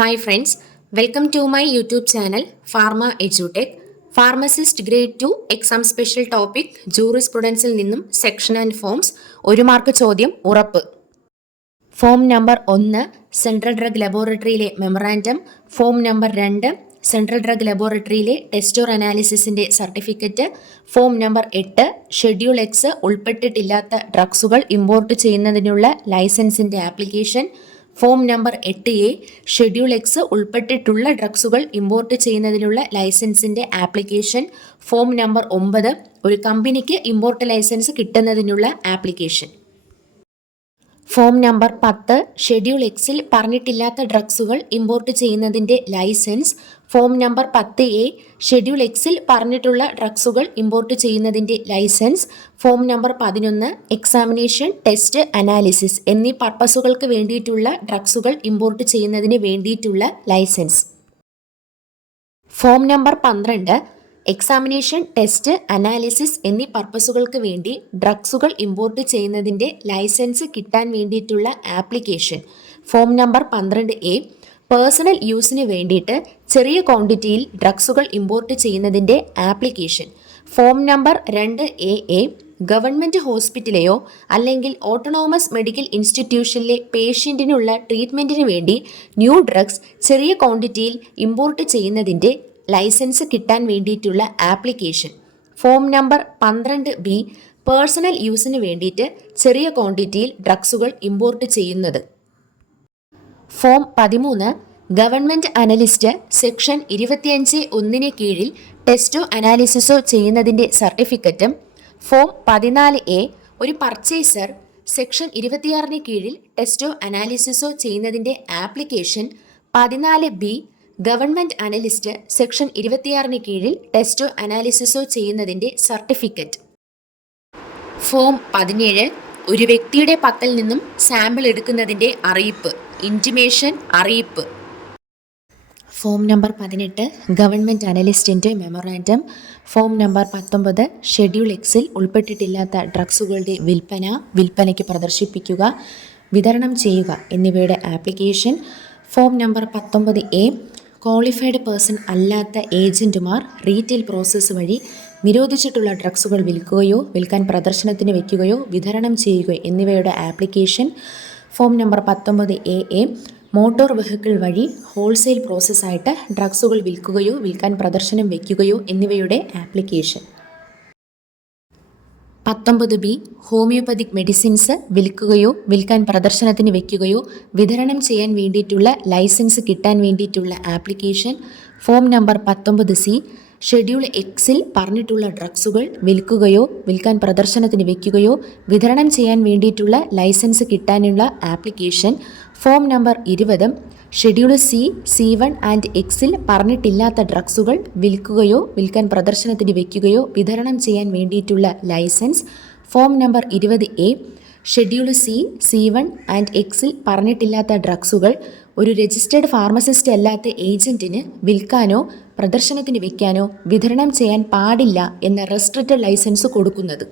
Hi friends welcome to my YouTube channel pharma എജ്യൂടെക് pharmacist grade two exam special topic ജൂറിസ്പ്രുഡൻസിൽ നിന്നും section and forms ഒരു mark ചോദ്യം ഉറപ്പ്. Form number ഒന്ന് central drug ലബോറട്ടറിയിലെ memorandum form number രണ്ട് central drug ലബോറട്ടറിയിലെ test or അനാലിസിസിന്റെ certificate form number എട്ട് ഷെഡ്യൂൾ എക്സ് ഉൾപ്പെട്ടിട്ടില്ലാത്ത ഡ്രഗ്സുകൾ ഇമ്പോർട്ട് ചെയ്യുന്നതിനുള്ള ലൈസൻസിന്റെ ആപ്ലിക്കേഷൻ ഫോം നമ്പർ എട്ട് എ ഷെഡ്യൂൾ എക്സ് ഉൾപ്പെട്ടിട്ടുള്ള ഡ്രഗ്സുകൾ ഇമ്പോർട്ട് ചെയ്യുന്നതിനുള്ള ലൈസൻസിന്റെ ആപ്ലിക്കേഷൻ ഫോം നമ്പർ ഒമ്പത് ഒരു കമ്പനിക്ക് ഇമ്പോർട്ട് ലൈസൻസ് കിട്ടുന്നതിനുള്ള ആപ്ലിക്കേഷൻ. ഫോം നമ്പർ പത്ത് ഷെഡ്യൂൾ എക്സിൽ പറഞ്ഞിട്ടില്ലാത്ത ഡ്രഗ്സുകൾ ഇമ്പോർട്ട് ചെയ്യുന്നതിന്റെ ലൈസൻസ്. ഫോം നമ്പർ പത്ത് എ ഷെഡ്യൂൾ എക്സിൽ പറഞ്ഞിട്ടുള്ള ഡ്രഗ്സുകൾ ഇമ്പോർട്ട് ചെയ്യുന്നതിന്റെ ലൈസൻസ്. ഫോം നമ്പർ പതിനൊന്ന് എക്സാമിനേഷൻ ടെസ്റ്റ് അനാലിസിസ് എന്നീ പർപ്പസുകൾക്ക് വേണ്ടിയിട്ടുള്ള ഡ്രഗ്സുകൾ ഇമ്പോർട്ട് ചെയ്യുന്നതിന് വേണ്ടിയിട്ടുള്ള ലൈസൻസ്. ഫോം നമ്പർ പന്ത്രണ്ട് എക്സാമിനേഷൻ ടെസ്റ്റ് അനാലിസിസ് എന്നീ പർപ്പസുകൾക്ക് വേണ്ടി ഡ്രഗ്സുകൾ ഇമ്പോർട്ട് ചെയ്യുന്നതിന്റെ ലൈസൻസ് കിട്ടാൻ വേണ്ടിയിട്ടുള്ള ആപ്ലിക്കേഷൻ. ഫോം നമ്പർ പന്ത്രണ്ട് എ. പേഴ്സണൽ യൂസിന് വേണ്ടിയിട്ട് ചെറിയ ക്വാണ്ടിറ്റിയിൽ ഡ്രഗ്സുകൾ ഇമ്പോർട്ട് ചെയ്യുന്നതിന്റെ ആപ്ലിക്കേഷൻ. ഫോം നമ്പർ രണ്ട് എ എ. ഗവൺമെന്റ് ഹോസ്പിറ്റലെയോ അല്ലെങ്കിൽ ഓട്ടോണോമസ് മെഡിക്കൽ ഇൻസ്റ്റിറ്റ്യൂഷനിലെ പേഷ്യന്റിനുള്ള ട്രീറ്റ്മെന്റിന് വേണ്ടി ന്യൂ ഡ്രഗ്സ് ചെറിയ ക്വാണ്ടിറ്റിയിൽ ഇമ്പോർട്ട് ചെയ്യുന്നതിന്റെ ലൈസൻസ് കിട്ടാൻ വേണ്ടിയിട്ടുള്ള ആപ്ലിക്കേഷൻ. ഫോം നമ്പർ പന്ത്രണ്ട് ബി പേഴ്സണൽ യൂസിന് വേണ്ടിയിട്ട് ചെറിയ ക്വാണ്ടിറ്റിയിൽ ഡ്രഗ്സുകൾ ഇമ്പോർട്ട് ചെയ്യുന്നത്. ഫോം പതിമൂന്ന് ഗവൺമെന്റ് അനലിസ്റ്റ് സെക്ഷൻ ഇരുപത്തിയഞ്ച് ഒന്നിന് കീഴിൽ ടെസ്റ്റോ അനാലിസിസോ ചെയ്യുന്നതിന്റെ സർട്ടിഫിക്കറ്റും. ഫോം പതിനാല് എ ഒരു പർച്ചേസർ സെക്ഷൻ ഇരുപത്തിയാറിന് കീഴിൽ ടെസ്റ്റോ അനാലിസിസോ ചെയ്യുന്നതിന്റെ ആപ്ലിക്കേഷൻ. പതിനാല് ബി ഗവൺമെന്റ് അനലിസ്റ്റ് സെക്ഷൻ ഇരുപത്തിയാറിന് കീഴിൽ ടെസ്റ്റോ അനാലിസിസോ ചെയ്യുന്നതിന്റെ സർട്ടിഫിക്കറ്റ്. ഫോം പതിനേഴ്. ഒരു വ്യക്തിയുടെ പക്കൽ നിന്നും സാമ്പിൾ എടുക്കുന്നതിന്റെ അറിയിപ്പ്. ഇന്റിമേഷൻ അറിയിപ്പ്. ഫോം നമ്പർ പതിനെട്ട്. ഗവൺമെന്റ് അനലിസ്റ്റിന്റെ മെമ്മോറാൻഡം. ഫോം നമ്പർ പത്തൊമ്പത്. ഷെഡ്യൂൾ എക്സിൽ ഉൾപ്പെട്ടിട്ടില്ലാത്ത ഡ്രഗ്സുകളുടെ വിൽപ്പന വിൽപ്പനയ്ക്ക് പ്രദർശിപ്പിക്കുക വിതരണം ചെയ്യുക എന്നിവയുടെ ആപ്ലിക്കേഷൻ. ഫോം നമ്പർ പത്തൊമ്പത് എ. ക്വാളിഫൈഡ് പേഴ്സൺ അല്ലാത്ത ഏജന്റുമാർ റീറ്റെയിൽ പ്രോസസ്സ് വഴി നിരോധിച്ചിട്ടുള്ള ഡ്രഗ്സുകൾ വിൽക്കുകയോ വിൽക്കാൻ പ്രദർശനത്തിന് വയ്ക്കുകയോ വിതരണം ചെയ്യുകയോ എന്നിവയുടെ ആപ്ലിക്കേഷൻ ഫോം നമ്പർ പത്തൊമ്പത് എ എ മോട്ടോർ വെഹിക്കിൾ വഴി ഹോൾസെയിൽ പ്രോസസ്സായിട്ട് ഡ്രഗ്സുകൾ വിൽക്കുകയോ വിൽക്കാൻ പ്രദർശനം വയ്ക്കുകയോ എന്നിവയുടെ ആപ്ലിക്കേഷൻ. പത്തൊമ്പത് ബി ഹോമിയോപ്പതിക് മെഡിസിൻസ് വിൽക്കുകയോ വിൽക്കാൻ പ്രദർശനത്തിന് വയ്ക്കുകയോ വിതരണം ചെയ്യാൻ വേണ്ടിയിട്ടുള്ള ലൈസൻസ് കിട്ടാൻ വേണ്ടിയിട്ടുള്ള ആപ്ലിക്കേഷൻ ഫോം നമ്പർ പത്തൊമ്പത് സി ഷെഡ്യൂൾ എക്സിൽ പറഞ്ഞിട്ടുള്ള ഡ്രഗ്സുകൾ വിൽക്കുകയോ വിൽക്കാൻ പ്രദർശനത്തിന് വയ്ക്കുകയോ വിതരണം ചെയ്യാൻ വേണ്ടിയിട്ടുള്ള ലൈസൻസ് കിട്ടാനുള്ള ആപ്ലിക്കേഷൻ ഫോം നമ്പർ ഇരുപതും schedule C C one and എക്സിൽ പറഞ്ഞിട്ടില്ലാത്ത ഡ്രഗ്സുകൾ വിൽക്കുകയോ വിൽക്കാൻ പ്രദർശനത്തിന് വയ്ക്കുകയോ വിതരണം ചെയ്യാൻ വേണ്ടിയിട്ടുള്ള ലൈസൻസ് ഫോം നമ്പർ ഇരുപത് A schedule C C one and എക്സിൽ പറഞ്ഞിട്ടില്ലാത്ത ഡ്രഗ്സുകൾ ഒരു രജിസ്റ്റേർഡ് ഫാർമസിസ്റ്റ് അല്ലാത്ത ഏജന്റിന് വിൽക്കാനോ പ്രദർശനത്തിന് വയ്ക്കാനോ വിതരണം ചെയ്യാൻ പാടില്ല എന്ന റെസ്ട്രിക്റ്റഡ് ലൈസൻസ് കൊടുക്കുന്നത്.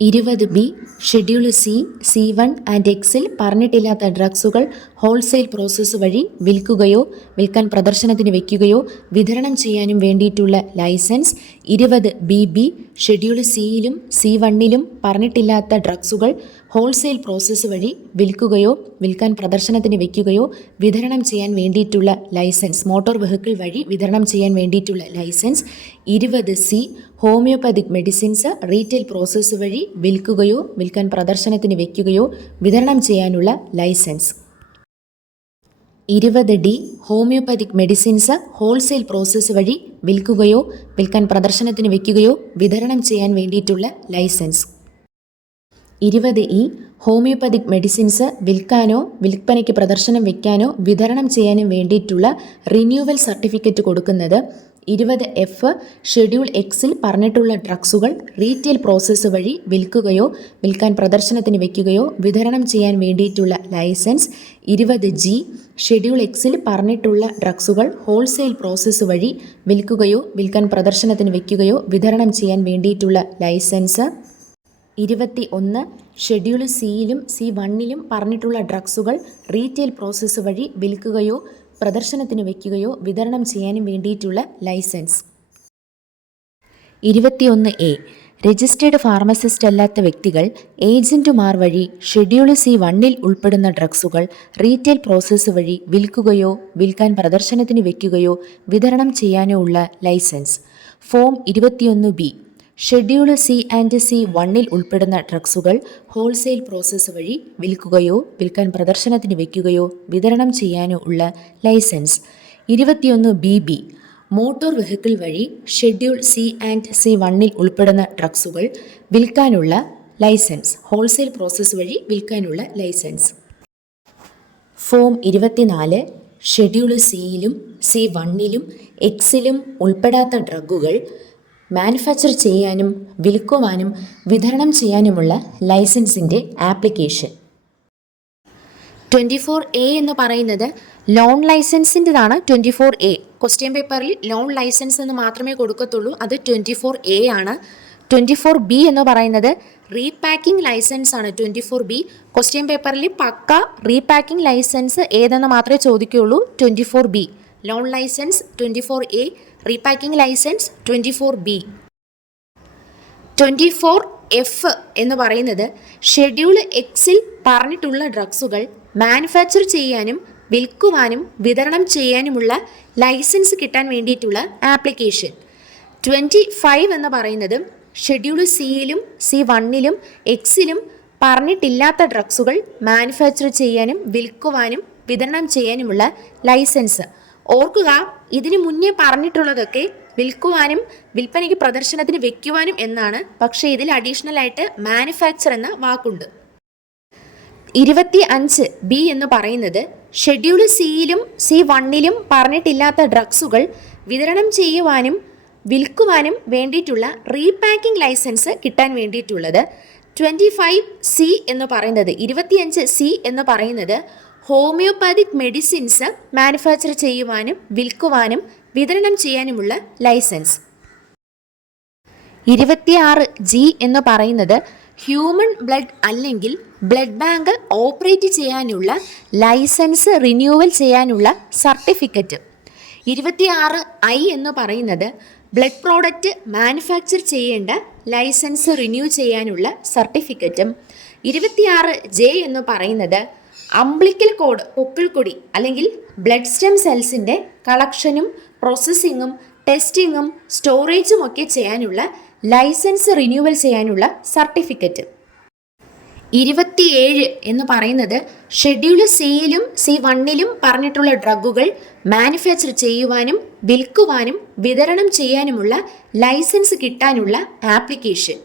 ഇരുപത് B schedule C C one and എക്സിൽ പറഞ്ഞിട്ടില്ലാത്ത ഡ്രഗ്സുകൾ ഹോൾസെയിൽ പ്രോസസ്സ് വഴി വിൽക്കുകയോ വിൽക്കാൻ പ്രദർശനത്തിന് വയ്ക്കുകയോ വിതരണം ചെയ്യാനും വേണ്ടിയിട്ടുള്ള ലൈസൻസ് ഇരുപത് ബി ബി ഷെഡ്യൂൾ സിയിലും സി വണ്ണിലും പറഞ്ഞിട്ടില്ലാത്ത ഡ്രഗ്സുകൾ ഹോൾസെയിൽ പ്രോസസ്സ് വഴി വിൽക്കുകയോ വിൽക്കാൻ പ്രദർശനത്തിന് വയ്ക്കുകയോ വിതരണം ചെയ്യാൻ വേണ്ടിയിട്ടുള്ള ലൈസൻസ് മോട്ടോർ വെഹിക്കിൾ വഴി വിതരണം ചെയ്യാൻ വേണ്ടിയിട്ടുള്ള ലൈസൻസ് ഇരുപത് C homeopathic medicines retail process വഴി വിൽക്കുകയോ വിൽക്കാൻ പ്രദർശനത്തിന് വയ്ക്കുകയോ വിതരണം ചെയ്യാനുള്ള ലൈസൻസ്. ഇരുപത് D homeopathic medicines wholesale process വഴി വിൽക്കുകയോ വിൽക്കാൻ പ്രദർശനത്തിന് വയ്ക്കുകയോ വിതരണം ചെയ്യാൻ വേണ്ടിയിട്ടുള്ള ലൈസൻസ്. ഇരുപത് ഇ ഹോമിയോപ്പതിക് മെഡിസിൻസ് വിൽക്കാനോ വിൽപ്പനയ്ക്ക് പ്രദർശനം വയ്ക്കാനോ വിതരണം ചെയ്യാനും വേണ്ടിയിട്ടുള്ള റിന്യൂവൽ സർട്ടിഫിക്കറ്റ് കൊടുക്കുന്നത് ഇരുപത് എഫ് ഷെഡ്യൂൾ എക്സിൽ പറഞ്ഞിട്ടുള്ള ഡ്രഗ്സുകൾ റീറ്റെയിൽ പ്രോസസ്സ് വഴി വിൽക്കുകയോ വിൽക്കാൻ പ്രദർശനത്തിന് വയ്ക്കുകയോ വിതരണം ചെയ്യാൻ വേണ്ടിയിട്ടുള്ള ലൈസൻസ് ഇരുപത് ജി ഷെഡ്യൂൾ എക്സിൽ പറഞ്ഞിട്ടുള്ള ഡ്രഗ്സുകൾ ഹോൾസെയിൽ പ്രോസസ്സ് വഴി വിൽക്കുകയോ വിൽക്കാൻ പ്രദർശനത്തിന് വയ്ക്കുകയോ വിതരണം ചെയ്യാൻ വേണ്ടിയിട്ടുള്ള ലൈസൻസ് ഇരുപത്തി ഒന്ന് ഷെഡ്യൂൾ സിയിലും സി വണ്ണിലും പറഞ്ഞിട്ടുള്ള ഡ്രഗ്സുകൾ റീറ്റെയിൽ പ്രോസസ്സ് വഴി വിൽക്കുകയോ പ്രദർശനത്തിന് വയ്ക്കുകയോ വിതരണം ചെയ്യാനും വേണ്ടിയിട്ടുള്ള ലൈസൻസ്. ഇരുപത്തിയൊന്ന് എ രജിസ്റ്റേർഡ് ഫാർമസിസ്റ്റ് അല്ലാത്ത വ്യക്തികൾ ഏജന്റുമാർ വഴി ഷെഡ്യൂൾ സി വണ്ണിൽ ഉൾപ്പെടുന്ന ഡ്രഗ്സുകൾ റീറ്റെയിൽ പ്രോസസ്സ് വഴി വിൽക്കുകയോ വിൽക്കാൻ പ്രദർശനത്തിന് വയ്ക്കുകയോ വിതരണം ചെയ്യാനോ ഉള്ള ലൈസൻസ്. ഫോം ഇരുപത്തിയൊന്ന് B schedule C and C വണ്ണിൽ ഉൾപ്പെടുന്ന ഡ്രഗ്സുകൾ ഹോൾസെയിൽ പ്രോസസ്സ് വഴി വിൽക്കുകയോ വിൽക്കാൻ പ്രദർശനത്തിന് വയ്ക്കുകയോ വിതരണം ചെയ്യാനോ ഉള്ള ലൈസൻസ്. ഇരുപത്തിയൊന്ന് ബി ബി. മോട്ടോർ വെഹിക്കിൾ വഴി ഷെഡ്യൂൾ സി ആൻഡ് സി വണ്ണിൽ ഉൾപ്പെടുന്ന ഡ്രഗ്സുകൾ വിൽക്കാനുള്ള ലൈസൻസ്. ഹോൾസെയിൽ പ്രോസസ്സ് വഴി വിൽക്കാനുള്ള ലൈസൻസ്. ഫോം ഇരുപത്തിനാല്. ഷെഡ്യൂൾ സിയിലും സി വണ്ണിലും എക്സിലും ഉൾപ്പെടാത്ത ഡ്രഗുകൾ മാനുഫാക്ചർ ചെയ്യാനും വിൽക്കുവാനും വിതരണം ചെയ്യാനുമുള്ള ലൈസൻസിന്റെ ആപ്ലിക്കേഷൻ. ട്വന്റി ഫോർ എ എന്ന് പറയുന്നത് ലോൺ ലൈസൻസിന്റെതാണ് ട്വന്റി ഫോർ എ. ക്വസ്റ്റ്യൻ പേപ്പറിൽ ലോൺ ലൈസൻസ് എന്ന് മാത്രമേ കൊടുക്കത്തുള്ളൂ അത് ട്വന്റി ഫോർ എ ആണ്. ട്വന്റി ഫോർ ബി എന്ന് പറയുന്നത് റീപാക്കിംഗ് ലൈസൻസ് ആണ് ട്വന്റി ഫോർ ബി. ക്വസ്റ്റ്യൻ പേപ്പറിൽ പക്ക റീപാക്കിംഗ് ലൈസൻസ് ഏതെന്ന് മാത്രമേ ചോദിക്കുകയുള്ളൂ twenty four B. Loan licence twenty four A repacking licence twenty four B twenty four F എന്ന് പറയുന്നത് ഷെഡ്യൂൾ എക്സിൽ പറഞ്ഞിട്ടുള്ള ഡ്രഗ്സുകൾ മാനുഫാക്ചർ ചെയ്യാനും വിൽക്കുവാനും വിതരണം ചെയ്യാനുമുള്ള ലൈസൻസ് കിട്ടാൻ വേണ്ടിയിട്ടുള്ള ആപ്ലിക്കേഷൻ ട്വന്റി ഫൈവ് എന്ന് പറയുന്നത് ഷെഡ്യൂൾ സിയിലും സി വണ്ണിലും എക്സിലും പറഞ്ഞിട്ടില്ലാത്ത ഡ്രഗ്സുകൾ മാനുഫാക്ചർ ചെയ്യാനും വിൽക്കുവാനും വിതരണം ചെയ്യാനുമുള്ള ലൈസൻസ് ഓർക്കുക ഇതിനു മുന്നേ പറഞ്ഞിട്ടുള്ളതൊക്കെ വിൽക്കുവാനും വിൽപ്പനയ്ക്ക് പ്രദർശനത്തിന് വെക്കുവാനും എന്നാണ്. പക്ഷേ ഇതിൽ അഡീഷണൽ ആയിട്ട് മാനുഫാക്ചർ എന്ന വാക്കുണ്ട്. ഇരുപത്തി അഞ്ച് ബി എന്ന് പറയുന്നത് ഷെഡ്യൂൾ സിയിലും സി വണ്ണിലും പറഞ്ഞിട്ടില്ലാത്ത ഡ്രഗ്സുകൾ വിതരണം ചെയ്യുവാനും വിൽക്കുവാനും വേണ്ടിയിട്ടുള്ള റീപാക്കിംഗ് ലൈസൻസ് കിട്ടാൻ വേണ്ടിയിട്ടുള്ളത്. ട്വന്റി ഫൈവ് സി എന്ന് പറയുന്നത് ഇരുപത്തിയഞ്ച് സി എന്ന് പറയുന്നത് ഹോമിയോപ്പാതിക് മെഡിസിൻസ് മാനുഫാക്ചർ ചെയ്യുവാനും വിൽക്കുവാനും വിതരണം ചെയ്യാനുമുള്ള ലൈസൻസ്. ഇരുപത്തിയാറ് ജി എന്ന് പറയുന്നത് ഹ്യൂമൻ ബ്ലഡ് അല്ലെങ്കിൽ ബ്ലഡ് ബാങ്ക് ഓപ്പറേറ്റ് ചെയ്യാനുള്ള ലൈസൻസ് റിന്യൂവൽ ചെയ്യാനുള്ള സർട്ടിഫിക്കറ്റ്. ഇരുപത്തിയാറ് ഐ എന്ന് പറയുന്നത് ബ്ലഡ് പ്രോഡക്റ്റ് മാനുഫാക്ചർ ചെയ്യേണ്ട ലൈസൻസ് റിന്യൂ ചെയ്യാനുള്ള സർട്ടിഫിക്കറ്റും. ഇരുപത്തിയാറ് ജെ എന്ന് പറയുന്നത് അംബ്ലിക്കൽ കോഡ് പൊക്കിൾക്കൊടി അല്ലെങ്കിൽ ബ്ലഡ് സ്റ്റെം സെൽസിന്റെ കളക്ഷനും പ്രോസസ്സിങ്ങും ടെസ്റ്റിങ്ങും സ്റ്റോറേജും ഒക്കെ ചെയ്യാനുള്ള ലൈസൻസ് റിന്യൂവൽ ചെയ്യാനുള്ള സർട്ടിഫിക്കറ്റ്. ഇരുപത്തിയേഴ് എന്ന് പറയുന്നത് ഷെഡ്യൂൾ സിയിലും സി വണ്ണിലും പറഞ്ഞിട്ടുള്ള ഡ്രഗുകൾ മാനുഫാക്ചർ ചെയ്യുവാനും വിൽക്കുവാനും വിതരണം ചെയ്യാനുമുള്ള ലൈസൻസ് കിട്ടാനുള്ള ആപ്ലിക്കേഷൻ.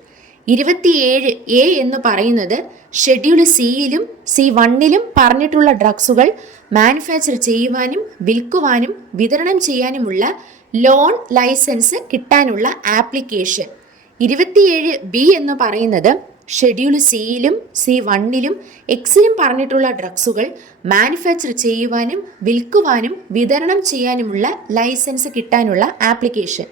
ഇരുപത്തിയേഴ് എ എന്ന് പറയുന്നത് ഷെഡ്യൂൾ സിയിലും സി വണ്ണിലും പറഞ്ഞിട്ടുള്ള ഡ്രഗ്സുകൾ മാനുഫാക്ചർ ചെയ്യുവാനും വിൽക്കുവാനും വിതരണം ചെയ്യാനുമുള്ള ലോൺ ലൈസൻസ് കിട്ടാനുള്ള ആപ്ലിക്കേഷൻ. ഇരുപത്തിയേഴ് ബി എന്ന് പറയുന്നത് ഷെഡ്യൂൾ സിയിലും സി വണ്ണിലും എക്സിലും പറഞ്ഞിട്ടുള്ള ഡ്രഗ്സുകൾ മാനുഫാക്ചർ ചെയ്യുവാനും വിൽക്കുവാനും വിതരണം ചെയ്യാനുമുള്ള ലൈസൻസ് കിട്ടാനുള്ള ആപ്ലിക്കേഷൻ.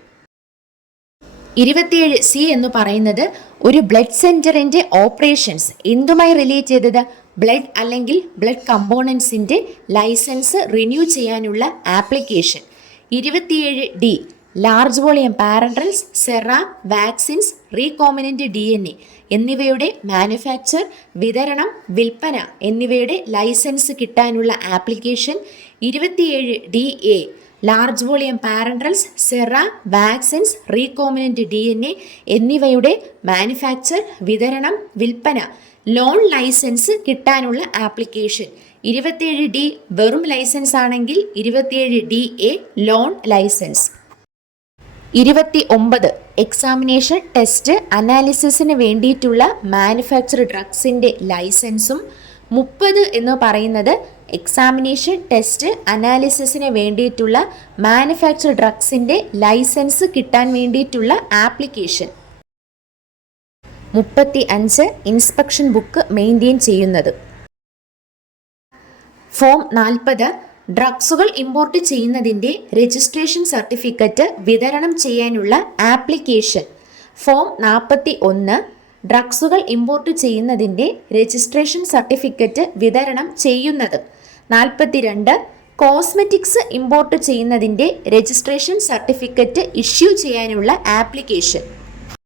ഇരുപത്തിയേഴ് സി എന്ന് പറയുന്നത് ഒരു ബ്ലഡ് സെന്ററിന്റെ ഓപ്പറേഷൻസ് എന്തുമായി റിലേറ്റ് ചെയ്തത്? ബ്ലഡ് അല്ലെങ്കിൽ ബ്ലഡ് കമ്പോണൻസിന്റെ ലൈസൻസ് റിന്യൂ ചെയ്യാനുള്ള ആപ്ലിക്കേഷൻ ഇരുപത്തിയേഴ് D large volume parenterals sera vaccines recombinant D N A എന്നിവയുടെ മാനുഫാക്ചർ വിതരണം വിൽപ്പന എന്നിവയുടെ ലൈസൻസ് കിട്ടാനുള്ള ആപ്ലിക്കേഷൻ ഇരുപത്തിയേഴ് D A large volume parenterals sera vaccines recombinant D N A എന്നിവയുടെ മാനുഫാക്ചർ വിതരണം വിൽപ്പന ലോൺ ലൈസൻസ് കിട്ടാനുള്ള ആപ്ലിക്കേഷൻ ഇരുപത്തിയേഴ് ഡി വെറും ലൈസൻസ് ആണെങ്കിൽ ഇരുപത്തിയേഴ് ഡി എ ലോൺ ലൈസൻസ് ഇരുപത്തി ഒമ്പത് എക്സാമിനേഷൻ ടെസ്റ്റ് അനാലിസിസിന് വേണ്ടിയിട്ടുള്ള മാനുഫാക്ചർ ഡ്രഗ്സിന്റെ ലൈസൻസും മുപ്പത് എന്ന് പറയുന്നത് എക്സാമിനേഷൻ ടെസ്റ്റ് അനാലിസിസിന് വേണ്ടിയിട്ടുള്ള മാനുഫാക്ചർ ഡ്രഗ്സിന്റെ ലൈസൻസ് കിട്ടാൻ വേണ്ടിയിട്ടുള്ള ആപ്ലിക്കേഷൻ മുപ്പത്തി അഞ്ച് ഇൻസ്പെക്ഷൻ ബുക്ക് മെയിന്റെയിൻ ചെയ്യുന്നത്. ഫോം നാൽപ്പത് ഡ്രഗ്സുകൾ ഇമ്പോർട്ട് ചെയ്യുന്നതിന്റെ രജിസ്ട്രേഷൻ സർട്ടിഫിക്കറ്റ് വിതരണം ചെയ്യാനുള്ള ആപ്ലിക്കേഷൻ ഫോം നാൽപ്പത്തി ഒന്ന് ഡ്രഗ്സുകൾ ഇമ്പോർട്ട് ചെയ്യുന്നതിന്റെ രജിസ്ട്രേഷൻ സർട്ടിഫിക്കറ്റ് വിതരണം ചെയ്യുന്നത്. നാൽപ്പത്തിരണ്ട് കോസ്മെറ്റിക്സ് ഇമ്പോർട്ട് ചെയ്യുന്നതിന്റെ രജിസ്ട്രേഷൻ സർട്ടിഫിക്കറ്റ് ഇഷ്യൂ ചെയ്യാനുള്ള ആപ്ലിക്കേഷൻ.